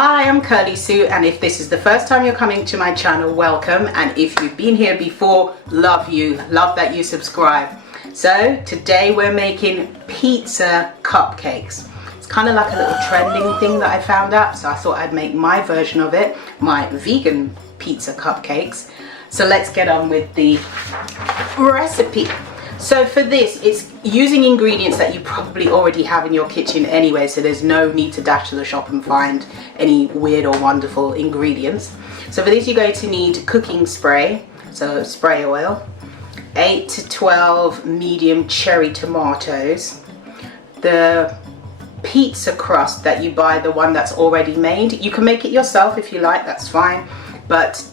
Hi, I'm Kirly-sue, and if this is the first time you're coming to my channel, welcome, and if you've been here before, love you, love that you subscribe. So today we're making pizza cupcakes. It's kind of like a little trending thing that I found out, so I thought I'd make my version of it, my vegan pizza cupcakes. So let's get on with the recipe. So for this, it's using ingredients that you probably already have in your kitchen anyway, so there's no need to dash to the shop and find any weird or wonderful ingredients. So for this, you're going to need cooking spray, so spray oil, 8 to 12 medium cherry tomatoes, the pizza crust that you buy, the one that's already made. You can make it yourself if you like, that's fine, but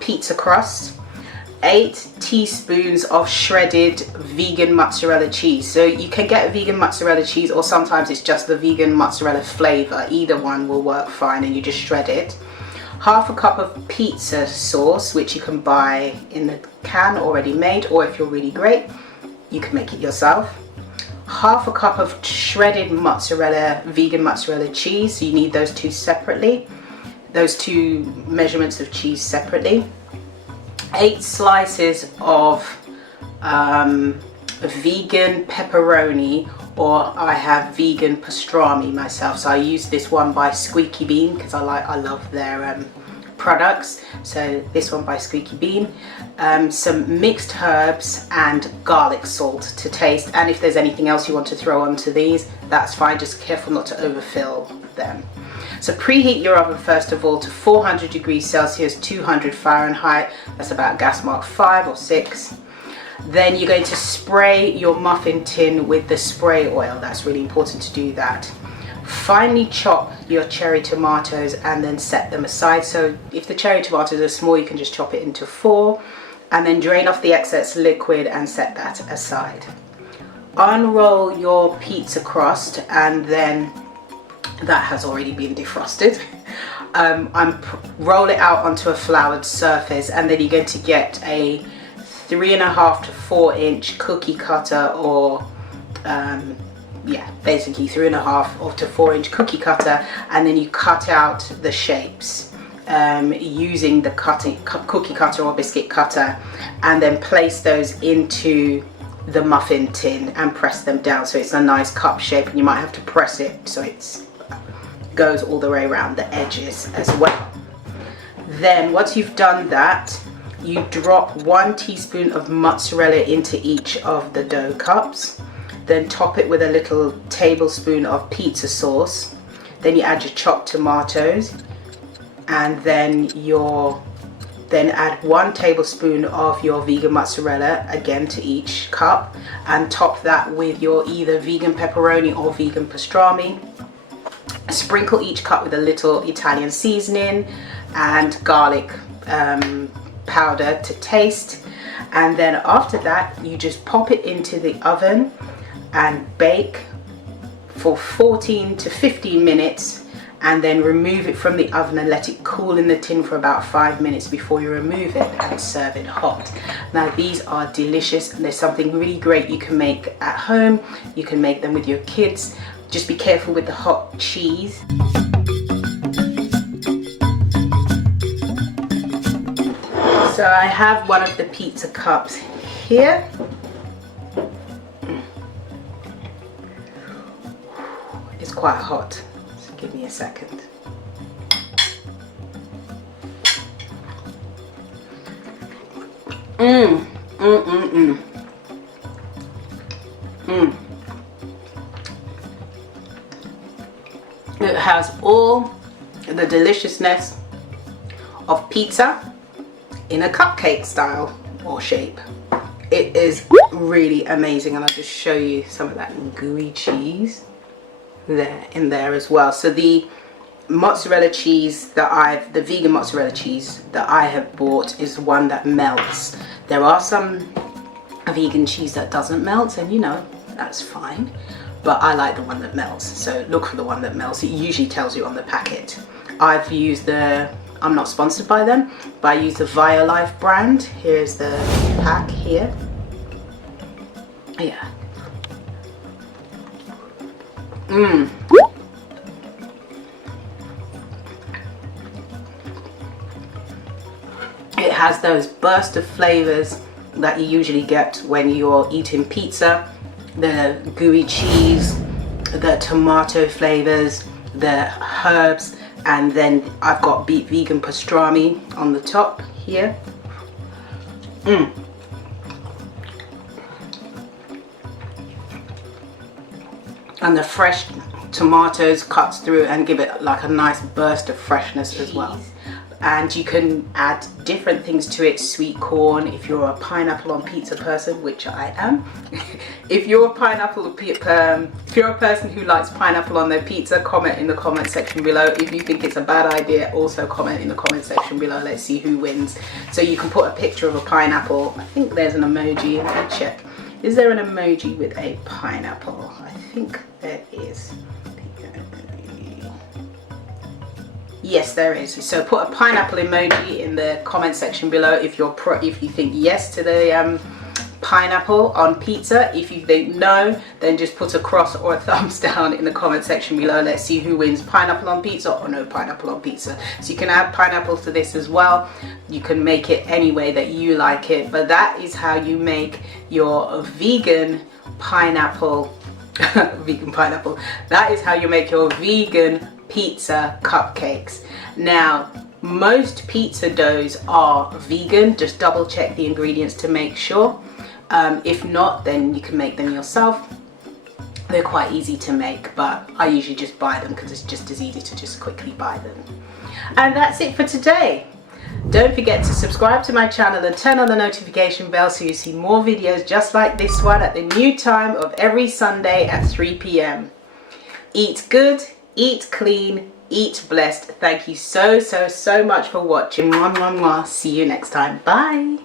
pizza crust, 8 teaspoons of shredded vegan mozzarella cheese. So you can get vegan mozzarella cheese, or sometimes it's just the vegan mozzarella flavor. Either one will work fine, and you just shred it. Half a cup of pizza sauce, which you can buy in the can already made, or if you're really great, you can make it yourself. Half a cup of shredded mozzarella, vegan mozzarella cheese. So you need those two separately, those two measurements of cheese separately. 8 slices of vegan pepperoni, or I have vegan pastrami myself, so I use this one by Squeaky Bean because I love their products. So this one by Squeaky Bean. Some mixed herbs and garlic salt to taste, and if there's anything else you want to throw onto these, that's fine, just careful not to overfill them. So preheat your oven first of all to 400 degrees Celsius, 200 Fahrenheit, that's about gas mark 5 or 6. Then you're going to spray your muffin tin with the spray oil, that's really important to do that. Finely chop your cherry tomatoes and then set them aside. So if the cherry tomatoes are small, you can just chop it into 4 and then drain off the excess liquid and set that aside. Unroll your pizza crust, and then that has already been defrosted. Roll it out onto a floured surface, and then you're going to get a 3.5 to 4 inch cookie cutter, or yeah, basically 3.5 to 4 inch cookie cutter, and then you cut out the shapes using the cookie cutter or biscuit cutter, and then place those into the muffin tin and press them down so it's a nice cup shape, and you might have to press it so it's goes all the way around the edges as well. Then once you've done that, you drop 1 teaspoon of mozzarella into each of the dough cups, then top it with a little tablespoon of pizza sauce, then you add your chopped tomatoes, and then add 1 tablespoon of your vegan mozzarella again to each cup, and top that with your either vegan pepperoni or vegan pastrami. Sprinkle each cup with a little Italian seasoning and garlic powder to taste, and then after that you just pop it into the oven and bake for 14 to 15 minutes, and then remove it from the oven and let it cool in the tin for about 5 minutes before you remove it and serve it hot. Now these are delicious, and there's something really great you can make at home. You can make them with your kids. Just be careful with the hot cheese. So I have one of the pizza cups here. It's quite hot, so give me a second. It has all the deliciousness of pizza in a cupcake style or shape. It is really amazing, and I'll just show you some of that gooey cheese in there as well. So the mozzarella cheese that the vegan mozzarella cheese that I have bought is one that melts. There are some vegan cheese that doesn't melt, and you know, that's fine, but I like the one that melts, so look for the one that melts. It usually tells you on the packet. I've used I'm not sponsored by them, but I use the Violife brand. Here's the pack here. Yeah. has those burst of flavors that you usually get when you're eating pizza. The gooey cheese, the tomato flavors, the herbs, and then I've got beet vegan pastrami on the top here. And the fresh tomatoes cuts through and give it like a nice burst of freshness as well. And you can add different things to it. Sweet corn, if you're a pineapple on pizza person, which I am. If you're a if you're a person who likes pineapple on their pizza, comment in the comment section below. If you think it's a bad idea, also comment in the comment section below. Let's see who wins. So you can put a picture of a pineapple. I think there's an emoji. Let me check. Is there an emoji with a pineapple? I think there is. Yes, there is. So put a pineapple emoji in the comment section below if you think yes to the pineapple on pizza. If you think no, then just put a cross or a thumbs down in the comment section below. Let's see who wins, pineapple on pizza or no pineapple on pizza. So you can add pineapple to this as well. You can make it any way that you like it, but that is how you make your vegan pineapple vegan pineapple. That is how you make your vegan pizza cupcakes. Now, most pizza doughs are vegan. Just double check the ingredients to make sure. If not, then you can make them yourself. They're quite easy to make, but I usually just buy them because it's just as easy to just quickly buy them. And that's it for today. Don't forget to subscribe to my channel and turn on the notification bell so you see more videos just like this one at the new time of every Sunday at 3 p.m. Eat good, eat clean, eat blessed. Thank you so much for watching. Mwah, mwah, mwah. See you next time. Bye.